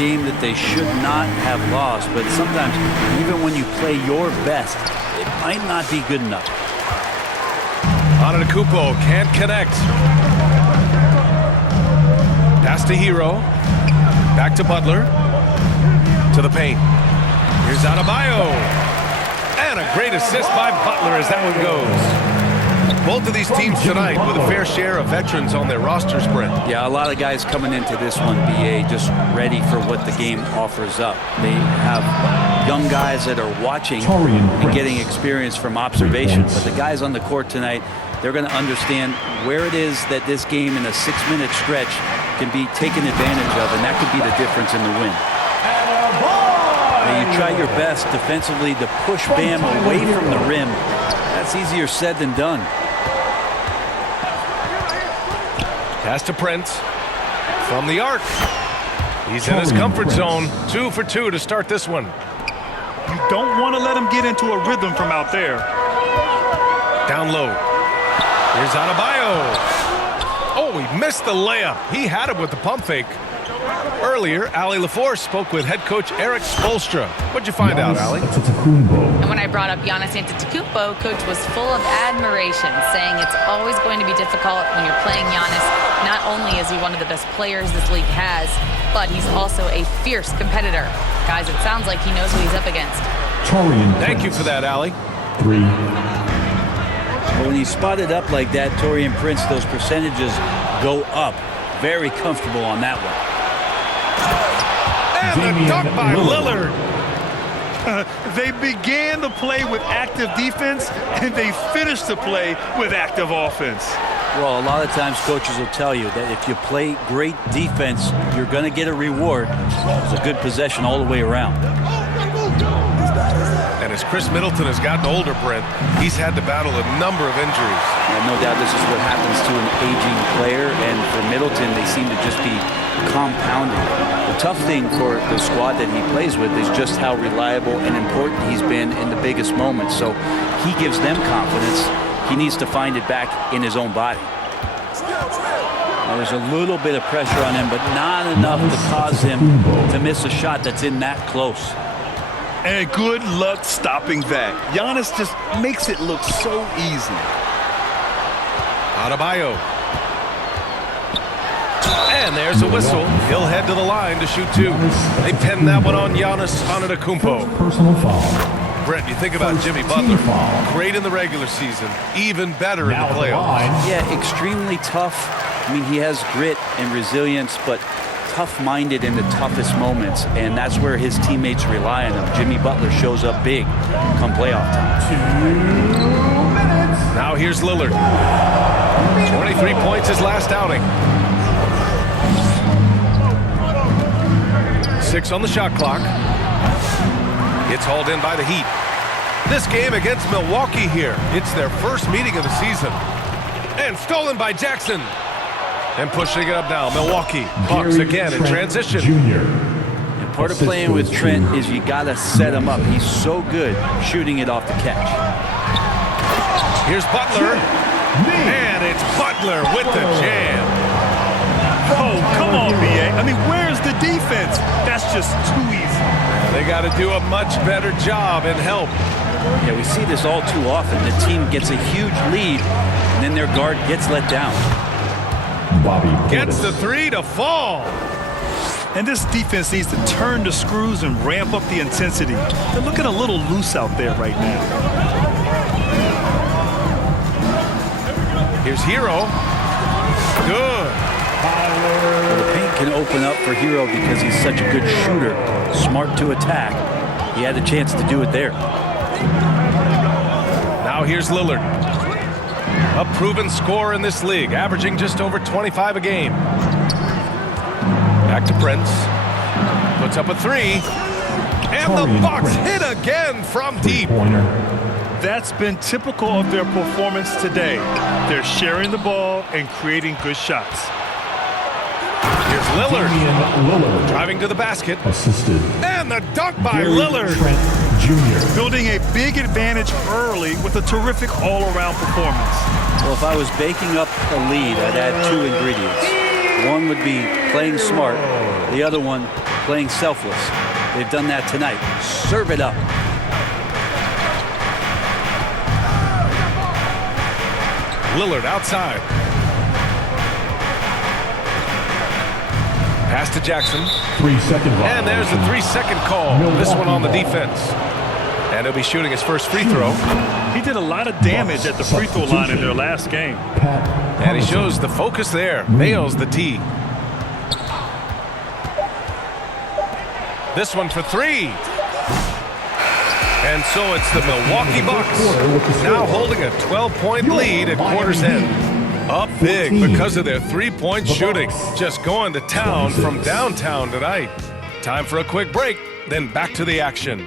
game that they should not have lost, but sometimes even when you play your best, it might not be good enough. Antetokounmpo can't connect. Pass to Hero. Back to Butler. To the paint. Here's Adebayo. And a great assist by Butler as that one goes. Both of these teams tonight with a fair share of veterans on their rosters, Brent. Yeah, a lot of guys coming into this one, BA, just ready for what the game offers up. They have young guys that are watching and getting experience from observation. But the guys on the court tonight, they're going to understand where it is that this game in a 6-minute stretch can be taken advantage of, and that could be the difference in the win. You try your best defensively to push Bam away from the rim. That's easier said than done. Pass to Prince from the arc. He's in his comfort zone. 2 for 2 to start this one. You don't want to let him get into a rhythm from out there. Down low. Here's Adebayo. Oh, he missed the layup. He had it with the pump fake. Earlier, Allie LaForce spoke with head coach Eric Spoelstra. What'd you find out, Allie? And when I brought up Giannis Antetokounmpo, coach was full of admiration, saying it's always going to be difficult when you're playing Giannis. Not only is he one of the best players this league has, but he's also a fierce competitor. Guys, it sounds like he knows what he's up against. Thank you for that, Allie. 3. But when he's spotted up like that, Taurean Prince, those percentages go up. Very comfortable on that one. And the dunk by Lillard. They began to play with active defense, and they finished the play with active offense. Well, a lot of times coaches will tell you that if you play great defense, you're going to get a reward. It's a good possession all the way around. And as Chris Middleton has gotten older, Brent, he's had to battle a number of injuries. And no doubt this is what happens to an aging player, and for Middleton, they seem to just be compounding. The tough thing for the squad that he plays with is just how reliable and important he's been in the biggest moments. So he gives them confidence. He needs to find it back in his own body. Now, there's a little bit of pressure on him, but not enough to cause him to miss a shot that's in that close. And good luck stopping that. Giannis just makes it look so easy. Adebayo. And there's a whistle. He'll head to the line to shoot 2. They pinned that one on Giannis Antetokounmpo. Personal foul. Brent, you think about Jimmy Butler. Great in the regular season. Even better in the playoffs. Yeah, extremely tough. I mean, he has grit and resilience, but tough-minded in the toughest moments, and that's where his teammates rely on him. Jimmy Butler shows up big come playoff time. 2 minutes. Now here's Lillard. 23 points his last outing. 6 on the shot clock. It's hauled in by the Heat. This game against Milwaukee here. It's their first meeting of the season. And stolen by Jackson. And pushing it up now, Milwaukee. Bucks again in transition. And part of playing with Trent is you got to set him up. He's so good shooting it off the catch. Here's Butler. And it's Butler with the jam. Oh, come on, B.A. I mean, where's the defense? That's just too easy. They got to do a much better job in help. Yeah, we see this all too often. The team gets a huge lead, and then their guard gets let down. Gets the 3 to fall. And this defense needs to turn the screws and ramp up the intensity. They're looking a little loose out there right now. Here's Hero. Good. Well, the paint can open up for Hero because he's such a good shooter, smart to attack. He had a chance to do it there. Now here's Lillard. A proven scorer in this league, averaging just over 25 a game. Back to Prince. Puts up a 3. And the Bucks hit again from deep. That's been typical of their performance today. They're sharing the ball and creating good shots. Here's Lillard. Driving to the basket. Assisted. And the dunk by Lillard. Jr. Building a big advantage early with a terrific all-around performance. Well, if I was baking up a lead, I'd add 2 ingredients. One would be playing smart. The other one, playing selfless. They've done that tonight. Serve it up. Lillard outside. Pass to Jackson. 3-second violation. And there's the 3-second call. This one on the defense. And he'll be shooting his first free throw. He did a lot of damage at the free throw line in their last game. And he shows the focus there. Nails the tee. This one for three. And so it's the Milwaukee Bucks now holding a 12-point lead at quarter's end. Up big because of their three-point shooting. Just going to town from downtown tonight. Time for a quick break, then back to the action.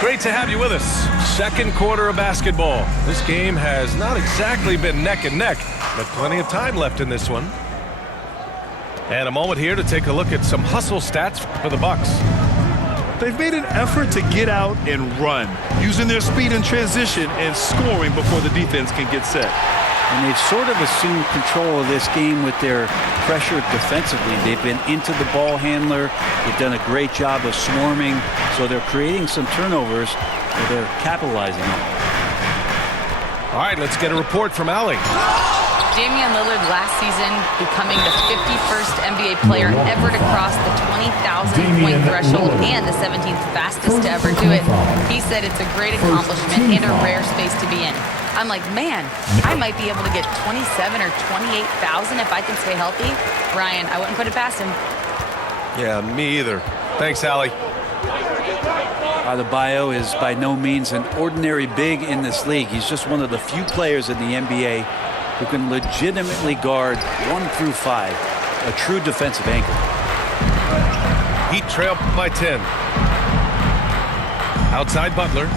Great to have you with us. Second quarter of basketball. This game has not exactly been neck and neck, but plenty of time left in this one. And a moment here to take a look at some hustle stats for the Bucks. They've made an effort to get out and run, using their speed in transition and scoring before the defense can get set. And they've sort of assumed control of this game with their pressure defensively. They've been into the ball handler. They've done a great job of swarming. So they're creating some turnovers that they're capitalizing on. All right, let's get a report from Allie. Damian Lillard last season becoming the 51st NBA player ever to cross the 20,000-point threshold and the 17th fastest to ever do it. He said it's a great accomplishment and a rare space to be in. I'm like, man, I might be able to get 27 or 28,000 if I can stay healthy. Ryan, I wouldn't put it past him. Yeah, me either. Thanks, Allie. Adebayo is by no means an ordinary big in this league. He's just one of the few players in the NBA who can legitimately guard 1 through 5, a true defensive anchor. Heat trail by 10. Outside Butler.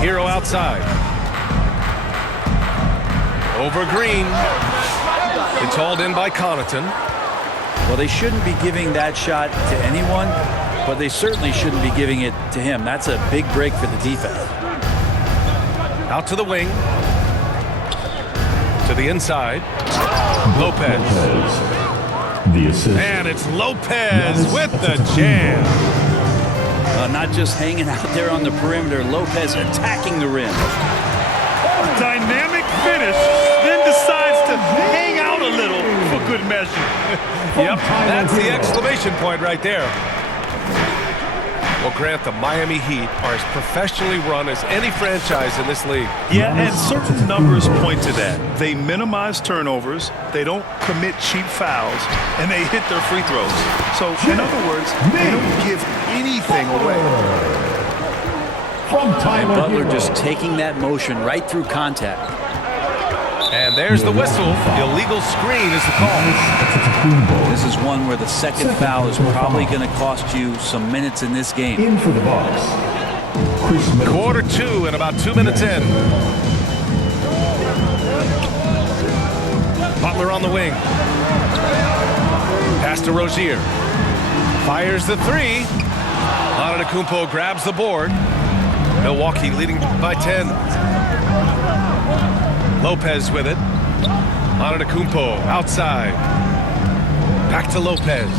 Hero outside. Over Green. It's hauled in by Connaughton. Well, they shouldn't be giving that shot to anyone, but they certainly shouldn't be giving it to him. That's a big break for the defense. Out to the wing. To the inside. Lopez. The assist. And it's Lopez with the jam. Not just hanging out there on the perimeter, Lopez attacking the rim. A dynamic finish, then decides to hang out a little for good measure. Yep, that's the exclamation point right there. Well, Grant, the Miami Heat are as professionally run as any franchise in this league. Yeah, and certain numbers point to that. They minimize turnovers, they don't commit cheap fouls, and they hit their free throws. So, in other words, they don't give anything away. And Butler just taking that motion right through contact. And there's the whistle. Illegal screen is the call. This is one where the second foul is probably going to cost you some minutes in this game. In for the Bucks. Quarter 2 and about 2 minutes in. Butler on the wing. Pass to Rozier. Fires the three. Antetokounmpo grabs the board. Milwaukee leading by 10. Lopez with it. Antetokounmpo outside. Back to Lopez.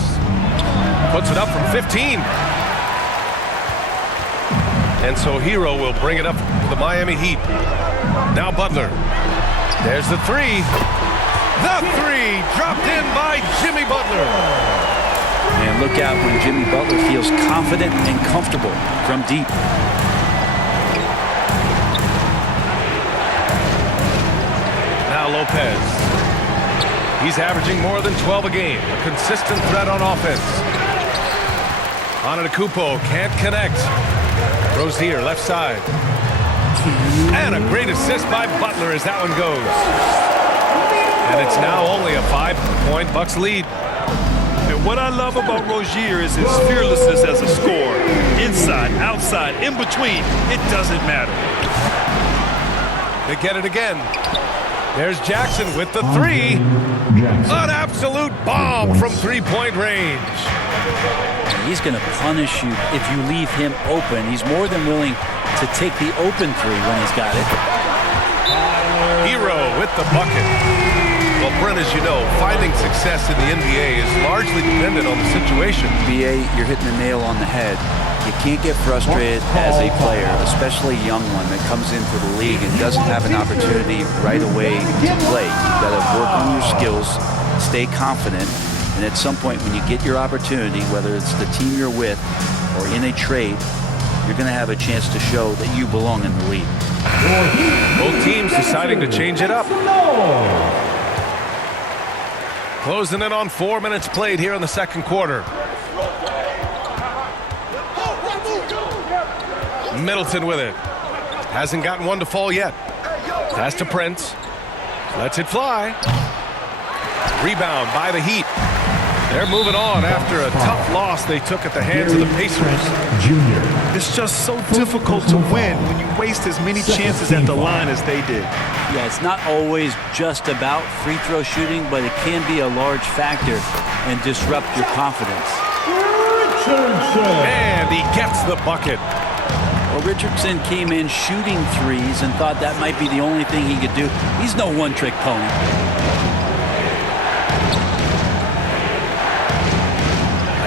Puts it up from 15. And so Hero will bring it up for the Miami Heat. Now Butler. There's the three. The three dropped in by Jimmy Butler. And look out when Jimmy Butler feels confident and comfortable from deep. Now Lopez. He's averaging more than 12 a game. A consistent threat on offense. Antetokounmpo can't connect. Rozier left side. And a great assist by Butler as that one goes. And it's now only a 5-point Bucks lead. And what I love about Rozier is his fearlessness as a scorer. Inside, outside, in between, it doesn't matter. They get it again. There's Jackson with the three. An absolute bomb from three-point range. He's going to punish you if you leave him open. He's more than willing to take the open three when he's got it. Hero with the bucket. Well, Brent, as you know, finding success in the NBA is largely dependent on the situation. BA, you're hitting the nail on the head. You can't get frustrated as a player, especially a young one that comes into the league and doesn't have an opportunity right away to play. You've got to work on your skills, stay confident, and at some point when you get your opportunity, whether it's the team you're with or in a trade, you're going to have a chance to show that you belong in the league. Both teams deciding to change it up. Closing in on 4 minutes played here in the second quarter. Middleton with it. Hasn't gotten one to fall yet. Pass to Prince. Lets it fly. Rebound by the Heat. They're moving on after a tough loss they took at the hands of the Pacers. Junior. It's just so difficult to win when you waste as many chances at the line as they did. Yeah, it's not always just about free throw shooting, but it can be a large factor and disrupt your confidence. And he gets the bucket. Well, Richardson came in shooting threes and thought that might be the only thing he could do. He's no one-trick pony.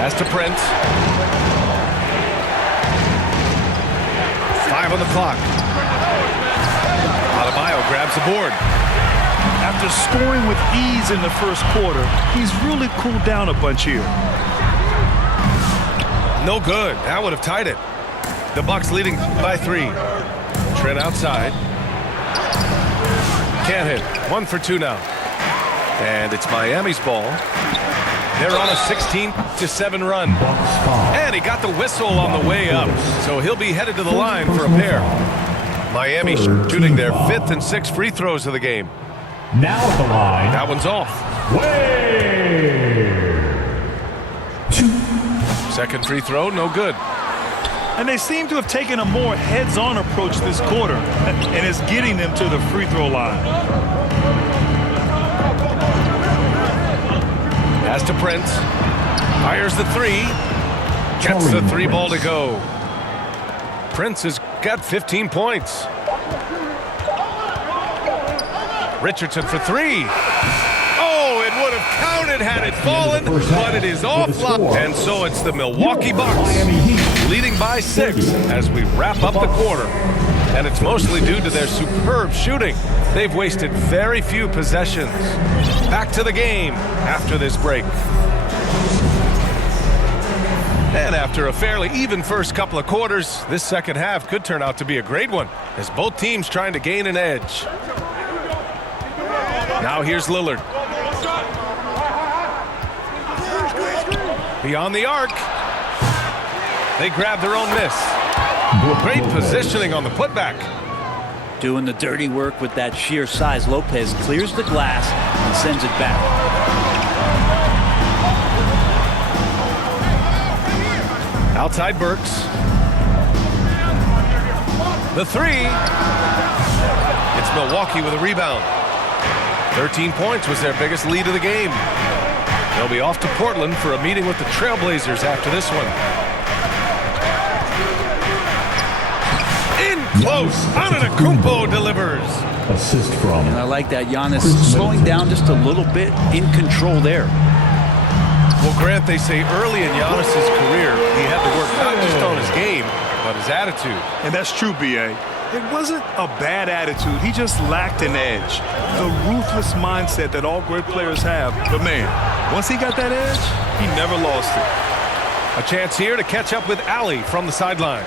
Pass to Prince. 5 on the clock. Adebayo grabs the board. After scoring with ease in the first quarter, he's really cooled down a bunch here. No good. That would have tied it. The Bucks leading by 3. Trent outside. Can't hit. 1 for 2 now. And it's Miami's ball. They're on a 16-7 run. And he got the whistle on the way up. So he'll be headed to the line for a pair. Miami shooting their 5th and 6th free throws of the game. Now at the line. That one's off. Second free throw, no good. And they seem to have taken a more heads-on approach this quarter, and it's getting them to the free throw line. Pass to Prince. Fires the 3. Gets the 3 ball to go. Prince has got 15 points. Richardson for 3. Oh, it would have counted had it fallen, but it is offline. And so it's the Milwaukee Bucks leading by 6 as we wrap up the quarter. And it's mostly due to their superb shooting. They've wasted very few possessions. Back to the game after this break. And after a fairly even first couple of quarters, this second half could turn out to be a great one as both teams trying to gain an edge. Now here's Lillard. Beyond the arc. They grab their own miss. Great positioning on the putback. Doing the dirty work with that sheer size. Lopez clears the glass and sends it back. Outside Burks. The 3. It's Milwaukee with a rebound. 13 points was their biggest lead of the game. They'll be off to Portland for a meeting with the Trailblazers after this one. In close. Antetokounmpo delivers. Assist from. And I like that. Giannis slowing down just a little bit, in control there. Well, Grant, they say early in Giannis's career, he had to work not just on his game, but his attitude. And that's true, B.A. It wasn't a bad attitude. He just lacked an edge. The ruthless mindset that all great players have. But, man, once he got that edge, he never lost it. A chance here to catch up with Allie from the sideline.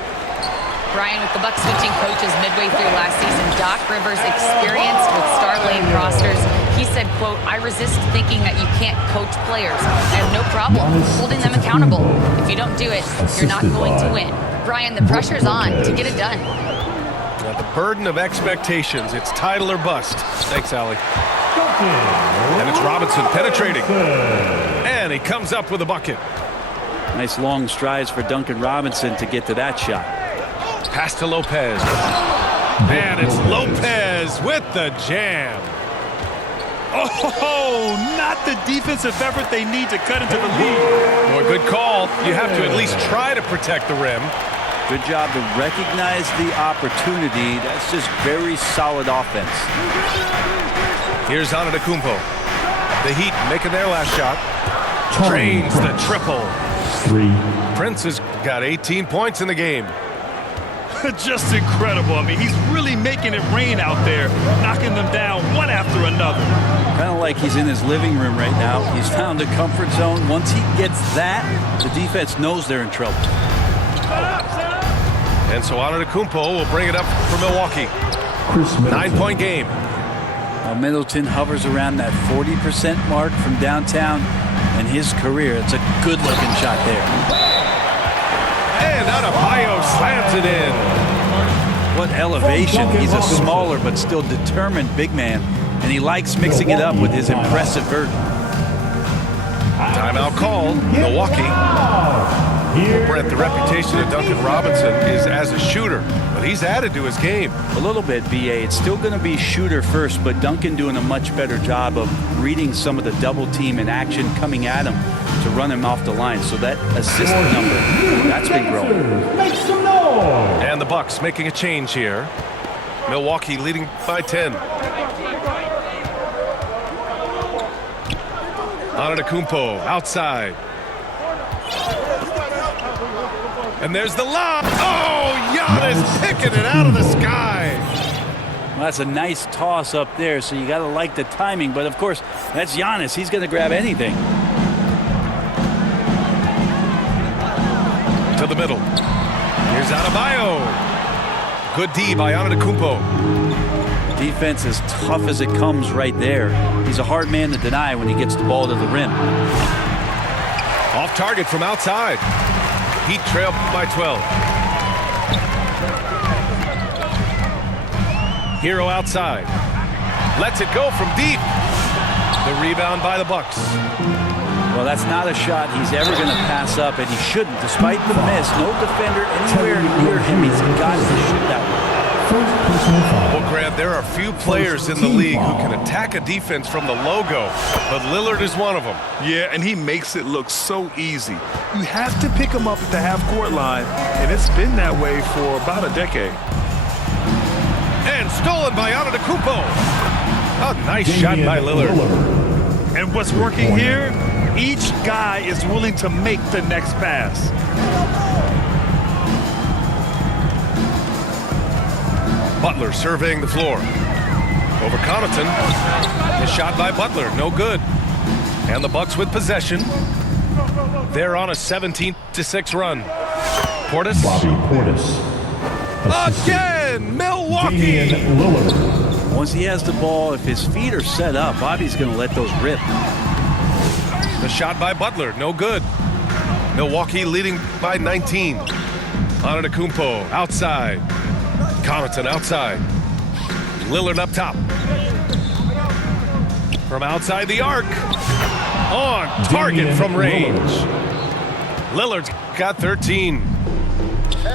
Brian, with the Bucks switching coaches midway through last season, Doc Rivers experienced with star lane rosters. He said, quote, "I resist thinking that you can't coach players. I have no problem holding them accountable. If you don't do it, you're not going to win." Brian, the pressure's on to get it done. Now the burden of expectations. It's title or bust. Thanks, Allie. And it's Robinson penetrating. And he comes up with a bucket. Nice long strides for Duncan Robinson to get to that shot. Pass to Lopez. And it's Lopez with the jam. Oh, not the defensive effort they need to cut into the lead. Well, good call. You have to at least try to protect the rim. Good job to recognize the opportunity. That's just very solid offense. Here's Antetokounmpo. The Heat making their last shot. Drains the triple. 3. Prince has got 18 points in the game. Just incredible. I mean, he's really making it rain out there, knocking them down one after another. Kind of like he's in his living room right now. He's found a comfort zone. Once he gets that, the defense knows they're in trouble. And so Antetokounmpo will bring it up for Milwaukee. 9-point game. Now Middleton hovers around that 40% mark from downtown in his career. It's a good-looking shot there. And Adebayo slams it in. What elevation. He's a smaller but still determined big man, and he likes mixing it up with his impressive vert. Timeout called. Milwaukee. Brent, the reputation of Duncan Robinson is as a shooter, but he's added to his game. A little bit, BA. It's still going to be shooter first, but Duncan doing a much better job of reading some of the double team in action coming at him to run him off the line. So that assist number, that's been growing. Make some noise! And the Bucks making a change here. Milwaukee leading by 10. Antetokounmpo outside. And there's the lob. Oh, Giannis picking it out of the sky. Well, that's a nice toss up there, so you got to like the timing. But, of course, that's Giannis. He's going to grab anything. To the middle. Here's Adebayo. Good D by Antetokounmpo. Defense as tough as it comes right there. He's a hard man to deny when he gets the ball to the rim. Off target from outside. Heat trail by 12. Hero outside. Lets it go from deep. The rebound by the Bucks. Well, that's not a shot he's ever going to pass up, and he shouldn't. Despite the miss, no defender anywhere near him. He's got to shoot that one. Well, Grant, there are few players in the league who can attack a defense from the logo, but Lillard is one of them. Yeah, and he makes it look so easy. You have to pick him up at the half-court line, and it's been that way for about a decade. And stolen by Antetokounmpo. A nice shot by Lillard. And what's working here, each guy is willing to make the next pass. Butler surveying the floor. Over Connaughton. The shot by Butler, no good. And the Bucks with possession. They're on a 17-6 run. Portis. Bobby Portis. Again, Milwaukee. Damian Lillard. Once he has the ball, if his feet are set up, Bobby's going to let those rip. The shot by Butler, no good. Milwaukee leading by 19. Antetokounmpo outside. Connaughton outside. Lillard up top. From outside the arc. On target from range. Lillard's got 13.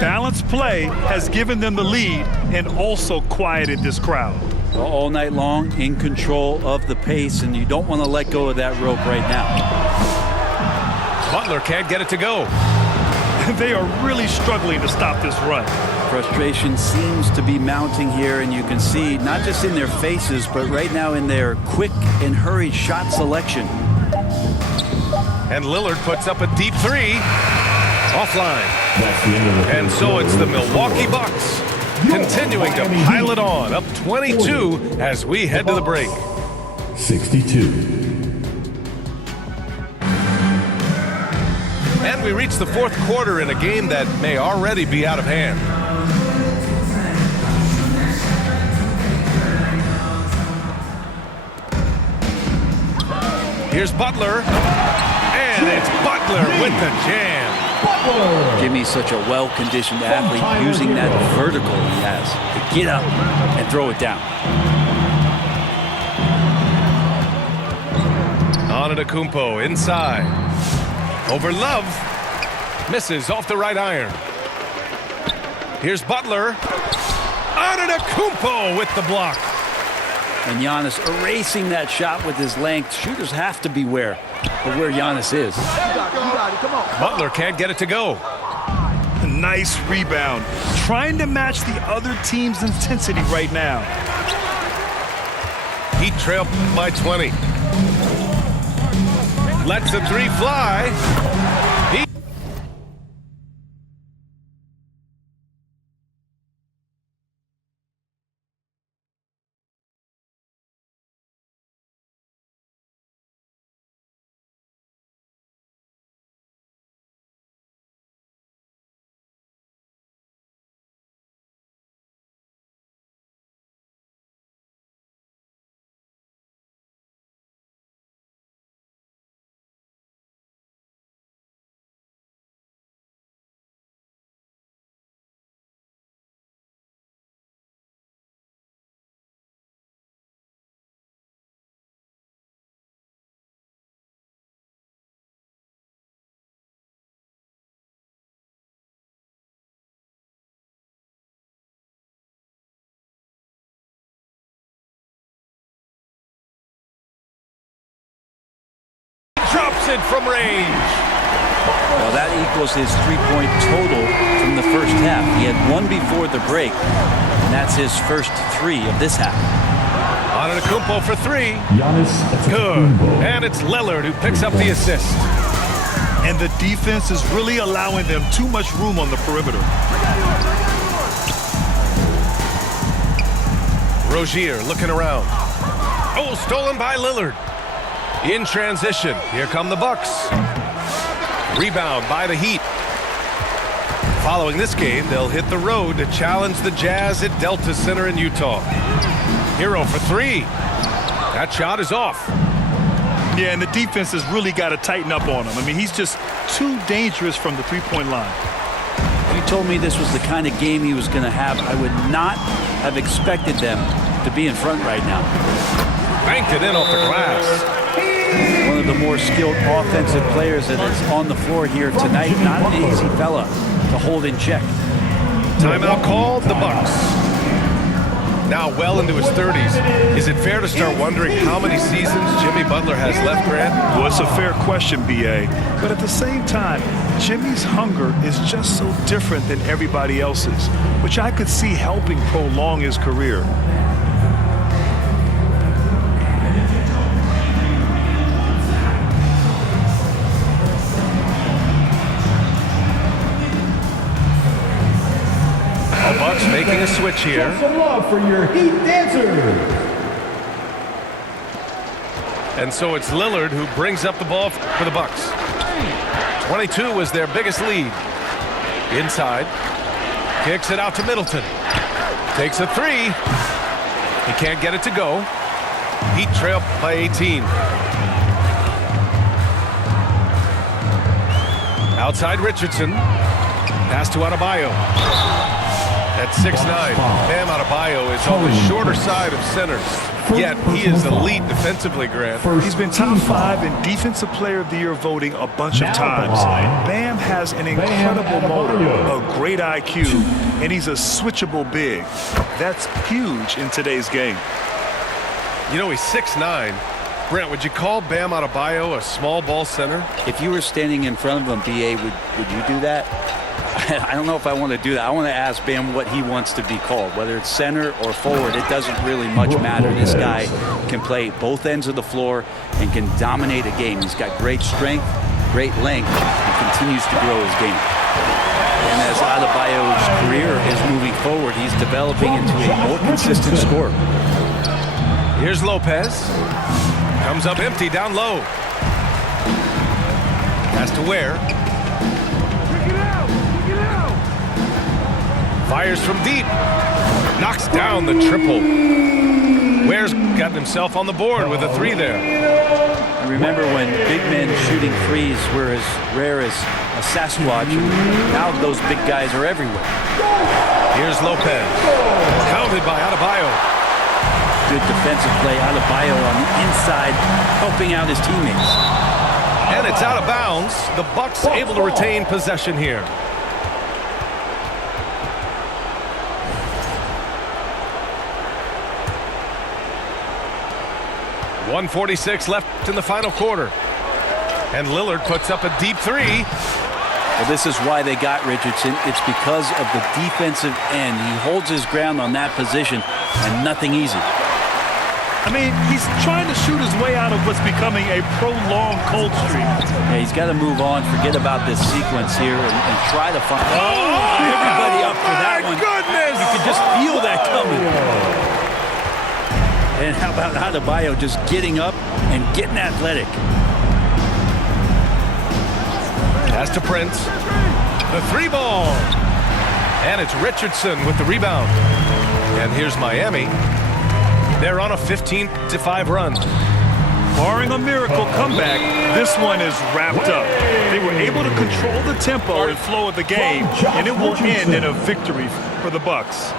Balanced play has given them the lead and also quieted this crowd. All night long, in control of the pace, and you don't want to let go of that rope right now. Butler can't get it to go. They are really struggling to stop this run. Frustration seems to be mounting here, and you can see not just in their faces, but right now in their quick and hurried shot selection. And Lillard puts up a deep three. Offline. That's the end of the And so it's the Milwaukee Bucks continuing to pile it on, up 22 as we head to the break. 62. And we reach the fourth quarter in a game that may already be out of hand. Here's Butler, and it's Butler with the jam. Jimmy's such a well-conditioned athlete, using that vertical he has to get up and throw it down. Antetokounmpo inside. Over Love. Misses off the right iron. Here's Butler. Antetokounmpo with the block. And Giannis erasing that shot with his length. Shooters have to beware of where Giannis is. Butler can't get it to go. Nice rebound. Trying to match the other team's intensity right now. Heat trail by 20. Lets the three fly. Drops it from range. Well, that equals his three-point total from the first half. He had one before the break, and that's his first three of this half. Antetokounmpo for three. Giannis Good. Antetokounmpo. And it's Lillard who picks up the assist. And the defense is really allowing them too much room on the perimeter. Rozier looking around. Oh, stolen by Lillard. In transition, here come the Bucks. Rebound by the Heat. Following this game, they'll hit the road to challenge the Jazz at Delta Center in Utah. Hero for three. That shot is off. Yeah, and the defense has really got to tighten up on him. I mean, he's just too dangerous from the three-point line. If you told me this was the kind of game he was going to have, I would not have expected them to be in front right now. Banked it in off the glass. One of the more skilled offensive players that is on the floor here tonight. Not an easy fella to hold in check. Timeout called, the Bucks. Now well into his 30s. Is it fair to start wondering how many seasons Jimmy Butler has left, Grant? Well, it's a fair question, B.A. But at the same time, Jimmy's hunger is just so different than everybody else's, which I could see helping prolong his career. Bucks making a switch here. Some love for your Heat dancers. And so it's Lillard who brings up the ball for the Bucks. 22 was their biggest lead. Inside. Kicks it out to Middleton. Takes a three. He can't get it to go. Heat trail by 18. Outside Richardson. Pass to Adebayo. At 6'9", Bam Adebayo is on the shorter side of centers. Yet he is elite defensively, Grant. He's been top 5 in Defensive Player of the Year voting a bunch of times. Bam has an incredible motor, a great IQ, and he's a switchable big. That's huge in today's game. You know, he's 6'9". Brent, would you call Bam Adebayo a small ball center? If you were standing in front of him, B.A., would you do that? I don't know if I want to do that. I want to ask Bam what he wants to be called, whether it's center or forward. It doesn't really much matter. This guy can play both ends of the floor and can dominate a game. He's got great strength, great length, and continues to grow his game. And as Adebayo's career is moving forward, he's developing into a more consistent scorer. Here's Lopez. Comes up empty down low. Pass to Ware. Fires from deep. Knocks down the triple. Ware's gotten himself on the board with a three there. Remember when big men shooting threes were as rare as a Sasquatch, now those big guys are everywhere. Here's Lopez. Counted by Adebayo. Good defensive play. Adebayo on the inside, helping out his teammates. And it's out of bounds. The Bucks able to retain possession here. .146 left in the final quarter. And Lillard puts up a deep three. Well, this is why they got Richardson. It's because of the defensive end. He holds his ground on that position, and nothing easy. I mean, he's trying to shoot his way out of what's becoming a prolonged cold streak. Yeah, he's got to move on, forget about this sequence here, and try to find... everybody up for that one. Goodness! You could just feel that coming. And how about Adebayo just getting up and getting athletic? Pass to Prince. The 3-ball. And it's Richardson with the rebound. And here's Miami. They're on a 15-5 run. Barring a miracle comeback, this one is wrapped up. They were able to control the tempo and flow of the game, and it will end in a victory for the Bucks.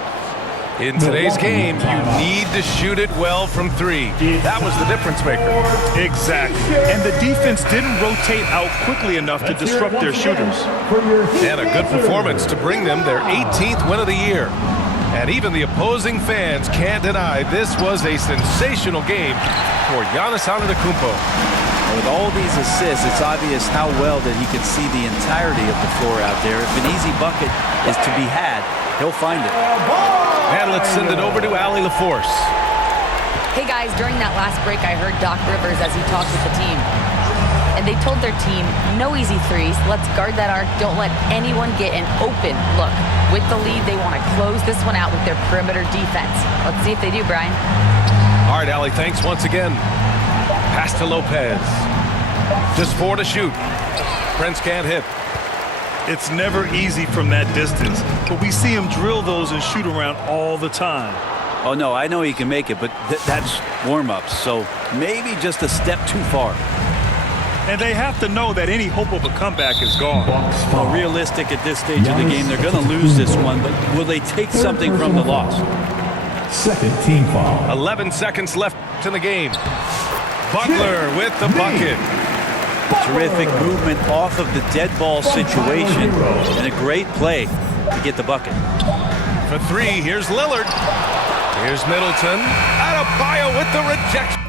In today's game, you need to shoot it well from 3. That was the difference maker. Exactly. And the defense didn't rotate out quickly enough to disrupt their shooters. And a good performance to bring them their 18th win of the year. And even the opposing fans can't deny this was a sensational game for Giannis Antetokounmpo. With all these assists, it's obvious how well that he can see the entirety of the floor out there. If an easy bucket is to be had, he'll find it. And let's send it over to Allie LaForce. Hey guys, during that last break, I heard Doc Rivers as he talked with the team. And they told their team, no easy threes. Let's guard that arc. Don't let anyone get an open look. With the lead, they want to close this one out with their perimeter defense. Let's see if they do, Brian. All right, Allie, thanks once again. Pass to Lopez. Just 4 to shoot. Prince can't hit. It's never easy from that distance, but we see him drill those and shoot around all the time. Oh, no, I know he can make it, but that's warm-ups, so maybe just a step too far. And they have to know that any hope of a comeback is gone. Well, realistic at this stage of the game, they're going to lose this one, but will they take something from the loss? Second team foul. 11 seconds left in the game. Butler with the bucket. Terrific movement off of the dead ball situation, and a great play to get the bucket. For 3, here's Lillard. Here's Middleton. Adebayo with the rejection.